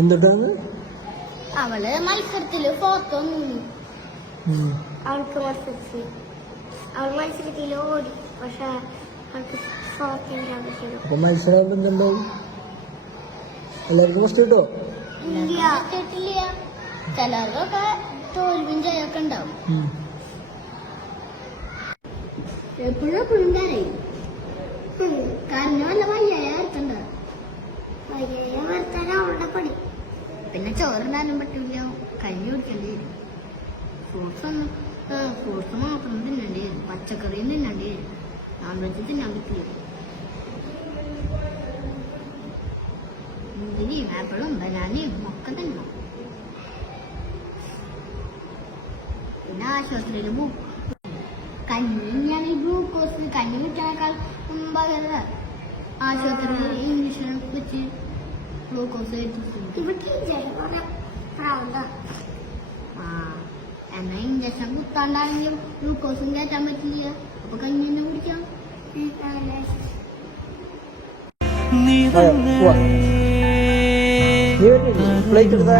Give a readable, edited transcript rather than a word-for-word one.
എന്താണ് അവള് മത്സരത്തില് ഫോട്ടോ നിന്നു. അവൾക്ക് മത്സരിച്ച് അവൾ മത്സരത്തില് ഓടി. പക്ഷെ അവൾക്ക് ഫോട്ടോ മത്സരം എന്തുണ്ടാവും? എല്ലാവർക്കും ഫസ്റ്റ് കിട്ടോ? കിട്ടില്ല. ചിലർക്കൊക്കെ തോൽവിയും ജയൊക്കെ ഉണ്ടാവും. എപ്പോഴും കരയും. കരഞ്ഞ വല്ല വയ്യായ വരത്തണ്ട. വയ്യായ വരത്താൻ അവളുടെ പണി. പിന്നെ ചോറിടാനും പറ്റില്ല, കഞ്ഞി കുടിക്കേണ്ടി വരും. ഫ്രൂട്ട്സ് മാത്രം തിന്നേണ്ടി വരും, പച്ചക്കറിയും തിന്നേണ്ടി വരും, നോൺ വെജ് തിന്നാൻ പറ്റില്ല. മുന്തിരിയും ആപ്പിളും ബനാനയും ഒക്കെ തിന്നണം. പിന്നെ ആശുപത്രിയിൽ കഞ്ഞി ഗ്ലൂക്കോസ് കഞ്ഞി കുടിക്കാനേക്കാൾ പകരം ആശുപത്രിയിൽ ഇഞ്ചക്ഷൻ വെച്ച് ഗ്ലൂക്കോസ് എന്നാ ഇഞ്ചക്ഷൻ കുത്താണ്ടാണെങ്കിൽ ഗ്ലൂക്കോസും കയറ്റാൻ പറ്റില്ല. അപ്പൊ കഞ്ഞി തന്നെ കുടിക്കാം. പ്ലേറ്റ് എടുത്താ